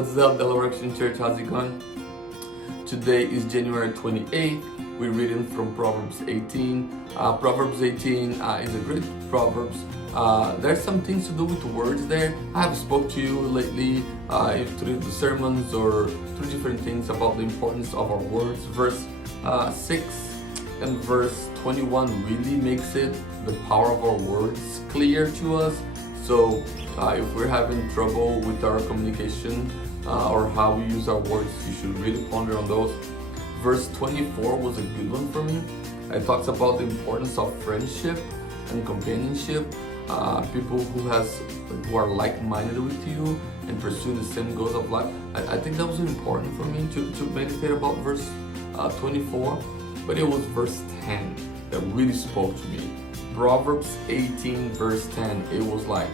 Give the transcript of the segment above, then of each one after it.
What's up, Delaware Action Church? How's it going? Today is January 28th. We're reading from Proverbs 18. Proverbs 18 is a great Proverbs. There's some things to do with words there. I have spoke to you lately through the sermons or through different things about the importance of our words. Verse 6 and verse 21 really makes it, the power of our words, clear to us. So if we're having trouble with our communication or how we use our words, you should really ponder on those. Verse 24 was a good one for me. It talks about the importance of friendship and companionship. People who are like-minded with you and pursue the same goals of life. I think that was important for me to meditate about verse 24, but it was verse 10 that really spoke to me. Proverbs 18 verse 10, it was like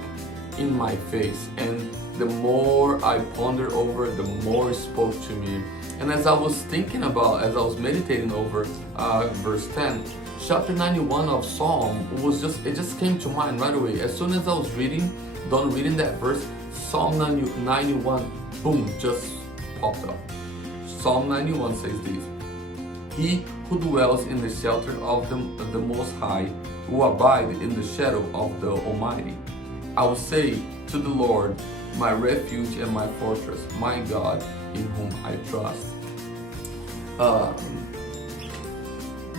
in my face, and the more I pondered over it, the more it spoke to me. And as I was thinking about, as I was meditating over verse 10, chapter 91 of Psalm it just came to mind right away. As soon as I was done reading that verse, Psalm 91, boom, just popped up. Psalm 91 says this: He who dwells in the shelter of the Most High will abide in the shadow of the Almighty. I will say to the Lord, my refuge and my fortress, my God, in whom I trust.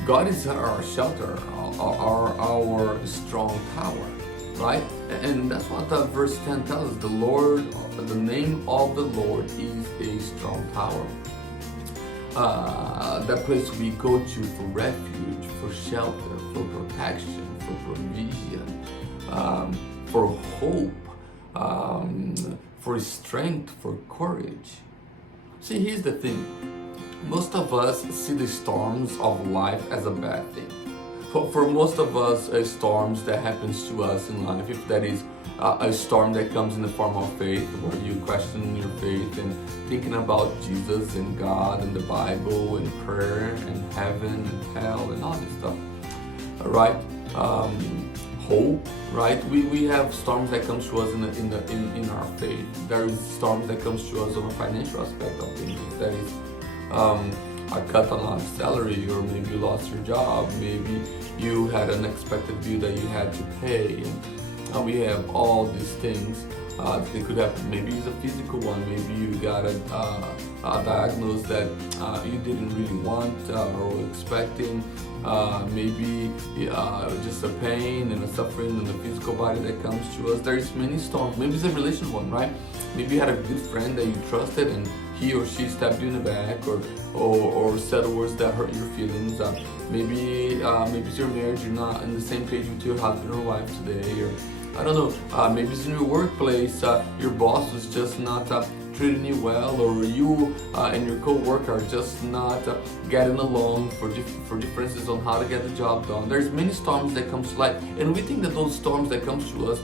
God is our shelter, our strong tower, right? And that's what that verse 10 tells us. The Lord, the name of the Lord is a strong tower. That place we go to for refuge, for shelter, for protection, for provision, for hope, for strength, for courage. See, here's the thing. Most of us see the storms of life as a bad thing. For most of us, storms that happens to us in life, if that is a storm that comes in the form of faith, where you question your faith and thinking about Jesus and God and the Bible and prayer and heaven and hell and all this stuff, right? Hope, right? We have storms that comes to us in our faith. There is storms that comes to us on a financial aspect of things. That is a cut on salary, or maybe you lost your job, maybe you had an unexpected bill that you had to pay, and we have all these things. They could happen. Maybe it's a physical one. Maybe you got a diagnosis that you didn't really want or expecting. Maybe just a pain and a suffering in the physical body that comes to us. There's many storms. Maybe it's a relational one, right? Maybe you had a good friend that you trusted and he or she stabbed you in the back or said words that hurt your feelings. Maybe it's your marriage. You're not on the same page with your husband or wife today, or I don't know, maybe it's in your workplace, your boss is just not treating you well, or you and your co-worker are just not getting along for differences on how to get the job done. There's many storms that comes to life, and we think that those storms that comes to us,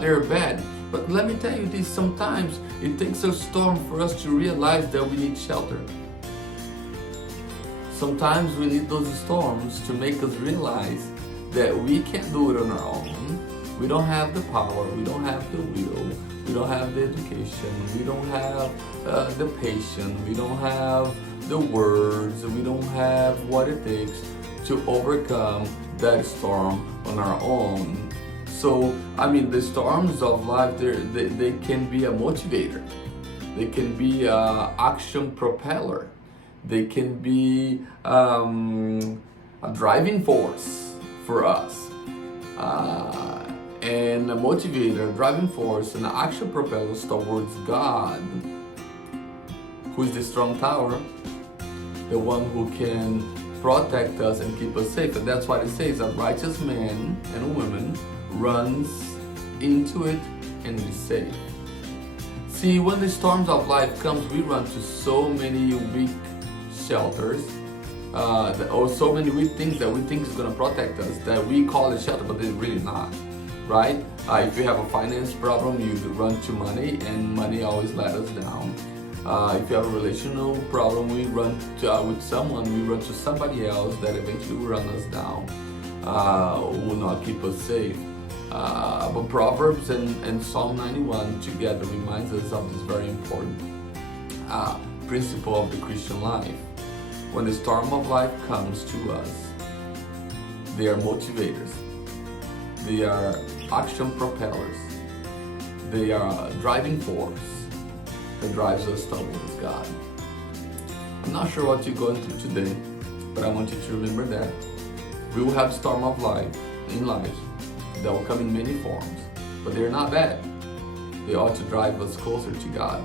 they're bad. But let me tell you this, sometimes it takes a storm for us to realize that we need shelter. Sometimes we need those storms to make us realize that we can't do it on our own. We don't have the power, we don't have the will, we don't have the education, we don't have the patience, we don't have the words, we don't have what it takes to overcome that storm on our own. So, the storms of life, they can be a motivator. They can be an action propeller. They can be a driving force for us. And a motivator, driving force, and an action propeller towards God, who is the strong tower, the one who can protect us and keep us safe. And that's why it says a righteous man and woman runs into it and is safe. See, when the storms of life comes, we run to so many weak shelters, or so many weak things that we think is going to protect us, that we call it shelter, but it's really not. Right? If you have a finance problem, you run to money, and money always let us down. If you have a relational problem, we run with someone, we run to somebody else that eventually will run us down, will not keep us safe. But Proverbs and Psalm 91 together reminds us of this very important principle of the Christian life. When the storm of life comes to us, they are motivators. They are action propellers. They are driving force that drives us towards God. I'm not sure what you're going through today, but I want you to remember that we will have storm of life in life that will come in many forms, but they're not bad. They ought to drive us closer to God.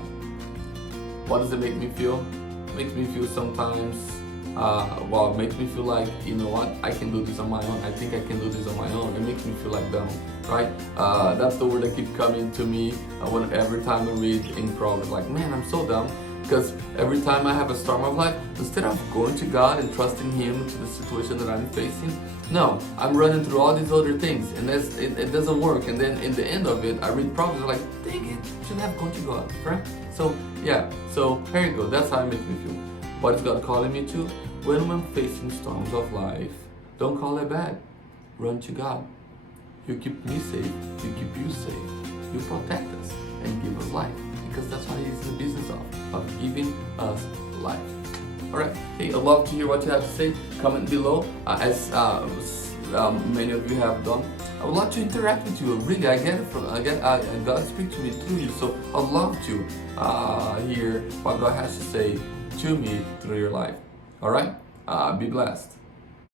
What does it make me feel? It makes me feel sometimes, it makes me feel like, you know what, I can do this on my own. I think I can do this on my own. It makes me feel like dumb, right? That's the word that keeps coming to me every time I read in Proverbs. Like, man, I'm so dumb. Because every time I have a storm of life, instead of going to God and trusting Him to the situation that I'm facing, no, I'm running through all these other things, and it doesn't work. And then in the end of it, I read Proverbs, I'm like, dang it, should have gone to God, right? So yeah, so here you go. That's how it makes me feel. What is God calling me to? When I'm facing storms of life, don't call it bad. Run to God. You keep me safe. You keep you safe. You protect us and give us life. Because that's what He's in the business of giving us life. Alright, hey, I'd love to hear what you have to say. Comment below, as many of you have done. I would love to interact with you. Really, God speaks to me through you. So I'd love to hear what God has to say to me through your life. Alright, be blessed.